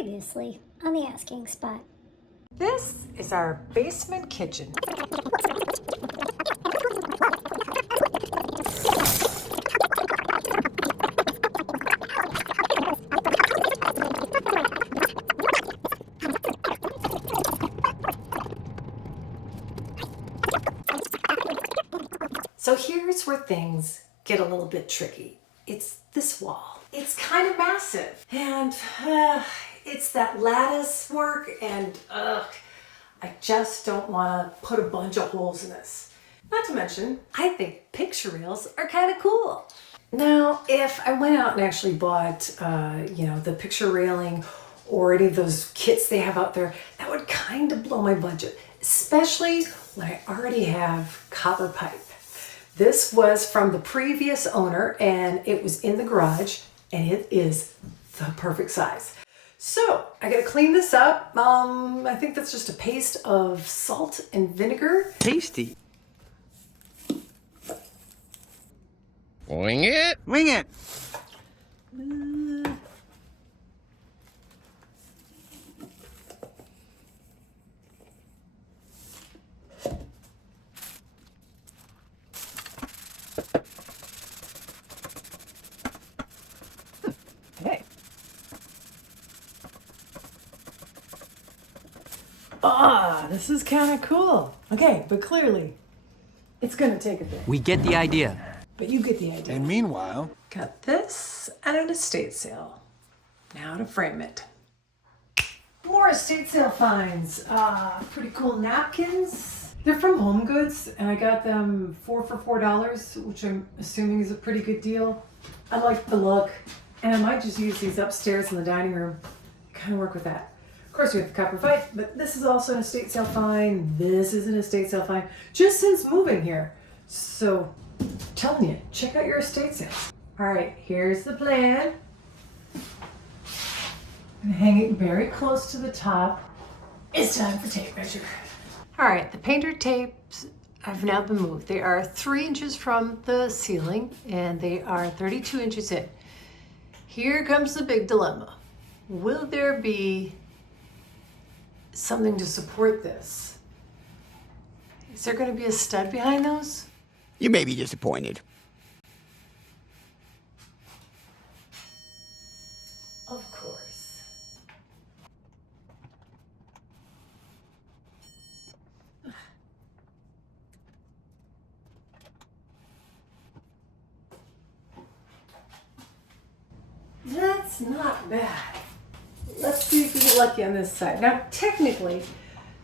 Previously on the Asking Spot. This is our basement kitchen. So here's where things get a little bit tricky. It's this wall. It's kind of massive, and it's that lattice work, and I just don't want to put a bunch of holes in this. Not to mention, I think picture rails are kind of cool. Now, if I went out and actually bought, the picture railing or any of those kits they have out there, that would kind of blow my budget, especially when I already have copper pipe. This was from the previous owner, and it was in the garage, and it is the perfect size. So I gotta clean this up. I think that's just a paste of salt and vinegar. Tasty. Wing it. Wing it. Okay. This is kind of cool. Okay, but clearly it's gonna take a bit. We get the idea. But you get the idea. And meanwhile, Got this at an estate sale. Now to frame it. More estate sale finds. Pretty cool napkins. They're from Home Goods, and I got them 4 for $4, which I'm assuming is a pretty good deal. I like the look, and I might just use these upstairs in the dining room. Kind of work with that. Of course, we have the copper pipe, but this is also an estate sale find. This is an estate sale find, just since moving here. So, I'm telling you, check out your estate sales. All right, here's the plan. I'm gonna hang it very close to the top. It's time for tape measure. All right, the painter tapes have now been moved. They are 3 inches from the ceiling, and they are 32 inches in. Here comes the big dilemma. Will there be something to support this? Is there gonna be a stud behind those? You may be disappointed. Of course. That's not bad. Let's see if we get lucky on this side. Now, technically,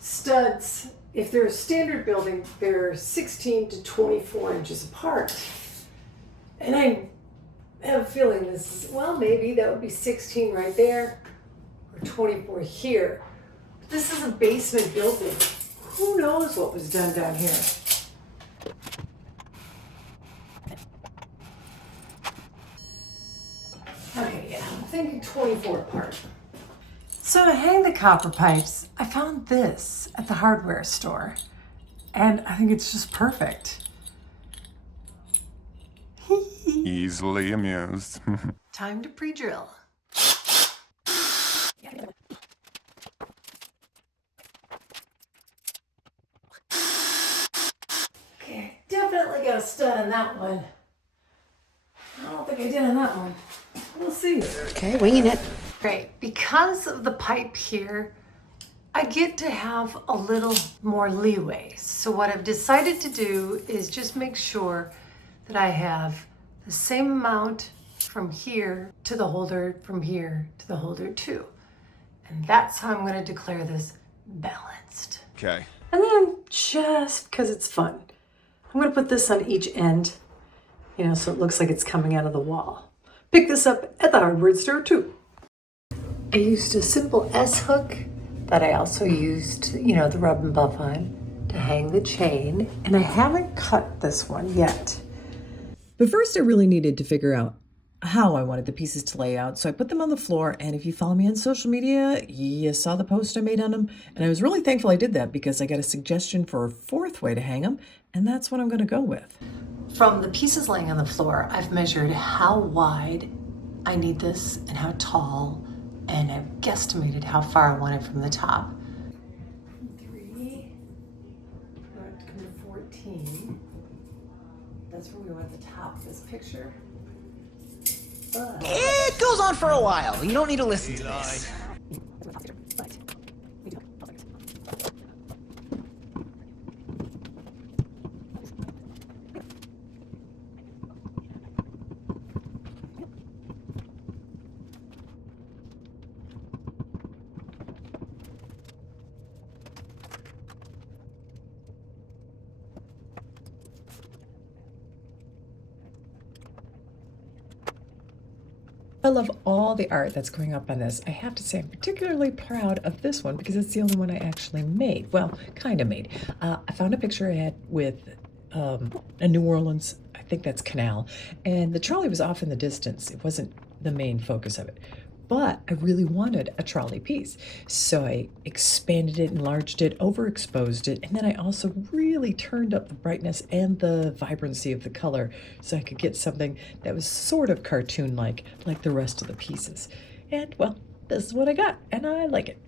studs, if they're a standard building, they're 16 to 24 inches apart. And I have a feeling this is, well, maybe that would be 16 right there, or 24 here. But this is a basement building. Who knows what was done down here? Okay, yeah, I'm thinking 24 apart. So to hang the copper pipes, I found this at the hardware store, and I think it's just perfect. easily amused. Time to pre-drill. Okay, definitely got a stud on that one. I don't think I did on that one. We'll see. Okay, winging it. Great. Because of the pipe here, I get to have a little more leeway. So what I've decided to do is just make sure that I have the same amount from here to the holder, from here to the holder too. And that's how I'm going to declare this balanced. Okay. And then just because it's fun, I'm going to put this on each end, so it looks like it's coming out of the wall. Pick this up at the hardware store too. I used a simple S hook that I also used, the rub and buff on to hang the chain. And I haven't cut this one yet. But first I really needed to figure out how I wanted the pieces to lay out. So I put them on the floor, and if you follow me on social media, you saw the post I made on them. And I was really thankful I did that because I got a suggestion for a fourth way to hang them, and that's what I'm gonna go with. From the pieces laying on the floor, I've measured how wide I need this and how tall and I've guesstimated how far I want it from the top. 3, we're to come to 14. That's where we want the top of this picture. But It goes on for a while. You don't need to listen to this. I love all the art that's going up on this. I have to say I'm particularly proud of this one because it's the only one I actually made. Well, kind of made. I found a picture I had with a New Orleans, I think that's canal, and the trolley was off in the distance. It wasn't the main focus of it. But I really wanted a trolley piece. So I expanded it, enlarged it, overexposed it, and then I also really turned up the brightness and the vibrancy of the color so I could get something that was sort of cartoon-like, like the rest of the pieces. And, well, this is what I got, and I like it.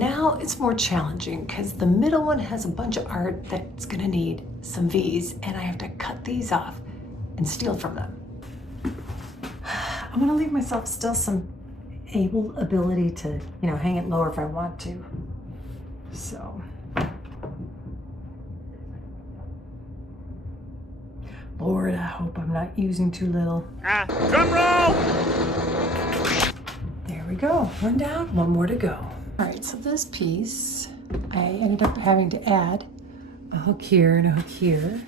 now it's more challenging because the middle one has a bunch of art that's gonna need some V's, and I have to cut these off and steal from them. I'm gonna leave myself still some ability to, hang it lower if I want to. So, Lord, I hope I'm not using too little. Drum roll! There we go, one down, one more to go. All right, so this piece, I ended up having to add a hook here and a hook here,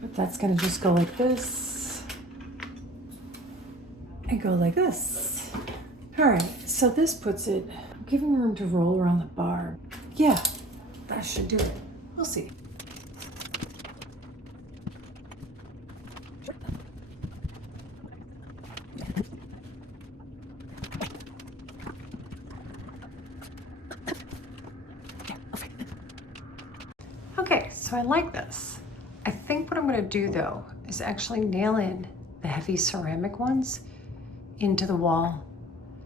but that's gonna just go like this and go like this. All right, so this puts it, giving room to roll around the bar. Yeah, that should do it. We'll see. Okay, so I like this. I think what I'm gonna do though is actually nail in the heavy ceramic ones into the wall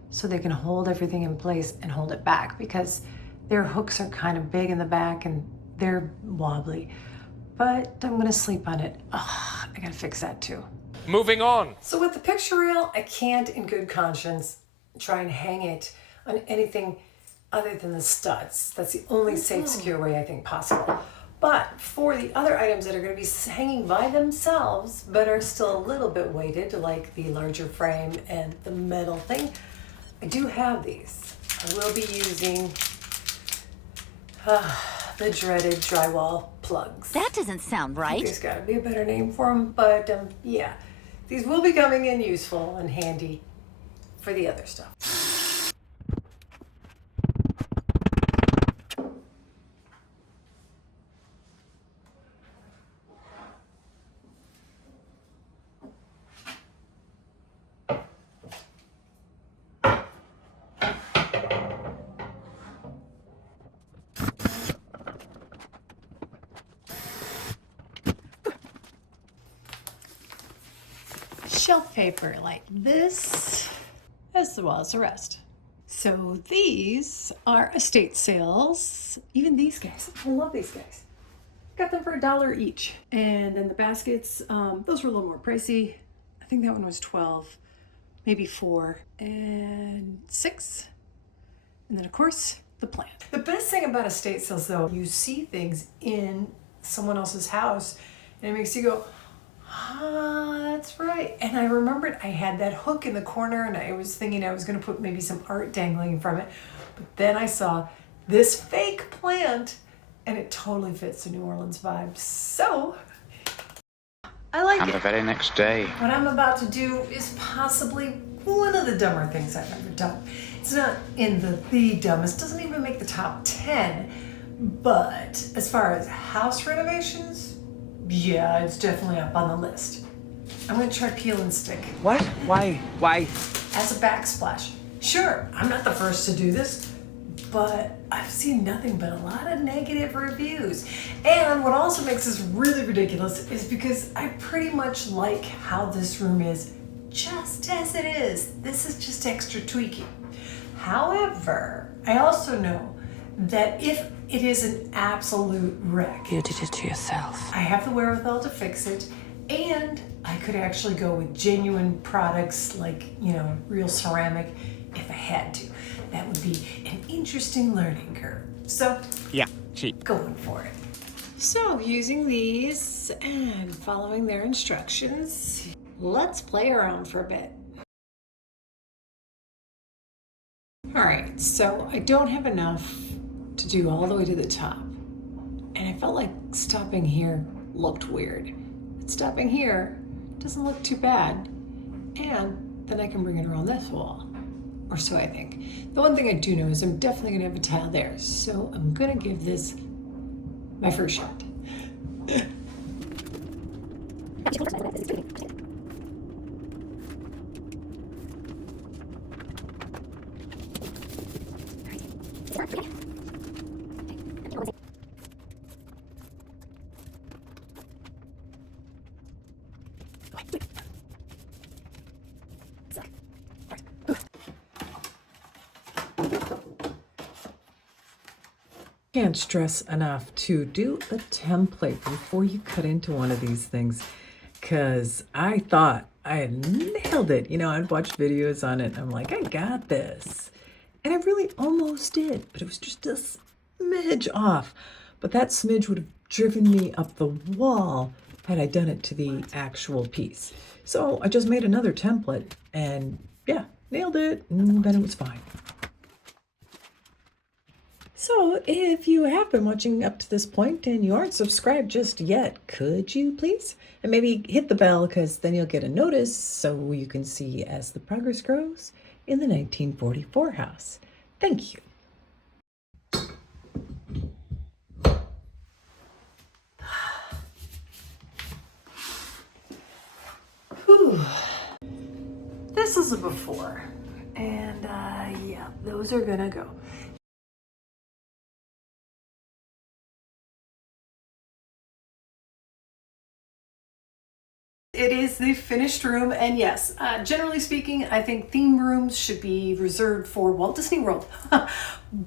so they can hold everything in place and hold it back, because their hooks are kind of big in the back and they're wobbly. But I'm gonna sleep on it. I gotta fix that too. Moving on. So with the picture rail, I can't in good conscience try and hang it on anything other than the studs. That's the only safe, secure way I think possible. But for the other items that are going to be hanging by themselves, but are still a little bit weighted, like the larger frame and the metal thing, I do have these. I will be using the dreaded drywall plugs. That doesn't sound right. There's got to be a better name for them, but yeah. These will be coming in useful and handy for the other stuff. Shelf paper like this, as well as the rest. So these are estate sales. Even these guys, I love these guys. Got them for $1 each. And then the baskets, those were a little more pricey. I think that one was 12, maybe 4 and 6. And then of course, the plant. The best thing about estate sales though, you see things in someone else's house and it makes you go, that's right. And I remembered I had that hook in the corner and I was thinking I was going to put maybe some art dangling from it. But then I saw this fake plant and it totally fits the New Orleans vibe. So I like it. And the very next day. What I'm about to do is possibly one of the dumber things I've ever done. It's not in the dumbest, doesn't even make the top 10. But as far as house renovations, yeah, it's definitely up on the list. I'm gonna try peel and stick. What? Why? As a backsplash. Sure, I'm not the first to do this, but I've seen nothing but a lot of negative reviews. And what also makes this really ridiculous is because I pretty much like how this room is just as it is. This is just extra tweaking. However, I also know that if it is an absolute wreck, You did it to yourself. I have the wherewithal to fix it, and I could actually go with genuine products like, real ceramic if I had to. That would be an interesting learning curve. So, Yeah, cheap. going for it. So, using these and following their instructions, let's play around for a bit. All right, so I don't have enough to do all the way to the top. And I felt like stopping here looked weird. But stopping here doesn't look too bad. And then I can bring it around this wall. Or so I think. The one thing I do know is I'm definitely gonna have a tile there. So I'm gonna give this my first shot. Can't stress enough to do a template before you cut into one of these things, because I thought I had nailed it. I'd watched videos on it and I'm like, I got this. And I really almost did, but it was just a smidge off. But that smidge would have driven me up the wall had I done it to the actual piece. So I just made another template and yeah, nailed it, and then it was fine. So if you have been watching up to this point and you aren't subscribed just yet, could you please? And maybe hit the bell, because then you'll get a notice so you can see as the progress grows in the 1944 house. Thank you. Whew. This is a before, and yeah, those are gonna go. It is the finished room, and yes, generally speaking, I think theme rooms should be reserved for Walt Disney World.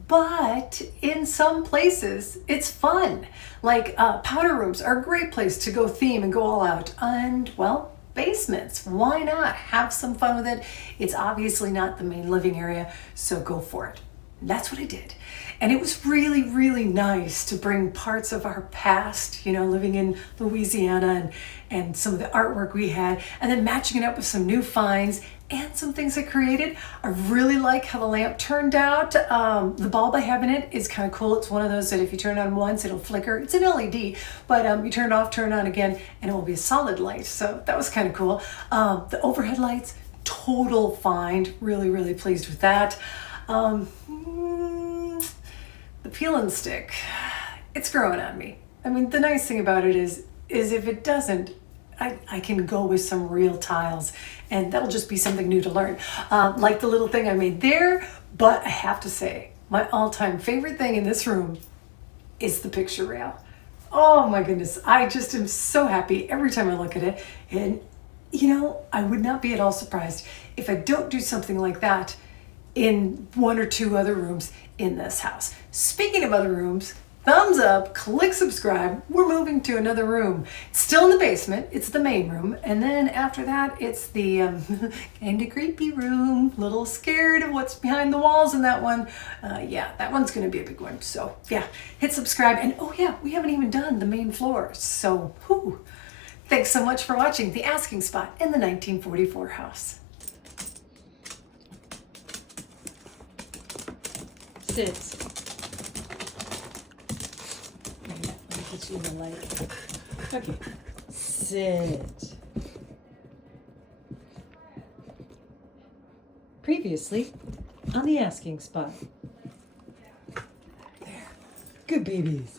But in some places, it's fun. Like powder rooms are a great place to go theme and go all out. And well, basements, why not? Have some fun with it. It's obviously not the main living area, so go for it. That's what I did. And it was really, really nice to bring parts of our past, living in Louisiana and some of the artwork we had, and then matching it up with some new finds and some things I created. I really like how the lamp turned out. The bulb I have in it is kind of cool. It's one of those that if you turn it on once, it'll flicker. It's an LED, but you turn it off, turn it on again, and it will be a solid light. So that was kind of cool. The overhead lights, total find. Really, really pleased with that. The peel and stick, it's growing on me. I mean, the nice thing about it is if it doesn't, I can go with some real tiles, and that'll just be something new to learn. Like the little thing I made there, but I have to say, my all-time favorite thing in this room is the picture rail. Oh my goodness, I just am so happy every time I look at it. And I would not be at all surprised if I don't do something like that in one or two other rooms in this house. Speaking of other rooms, thumbs up, click subscribe. We're moving to another room. It's still in the basement. It's the main room. And then after that, it's the kind of creepy room. A little scared of what's behind the walls in that one. Yeah, that one's going to be a big one. So yeah, hit subscribe. And oh yeah, we haven't even done the main floor. So whew. Thanks so much for watching The Asking Spot in the 1944 house. Sit. Let me put you in the light. Okay. Sit. Previously on The Asking Spot. There. Good babies.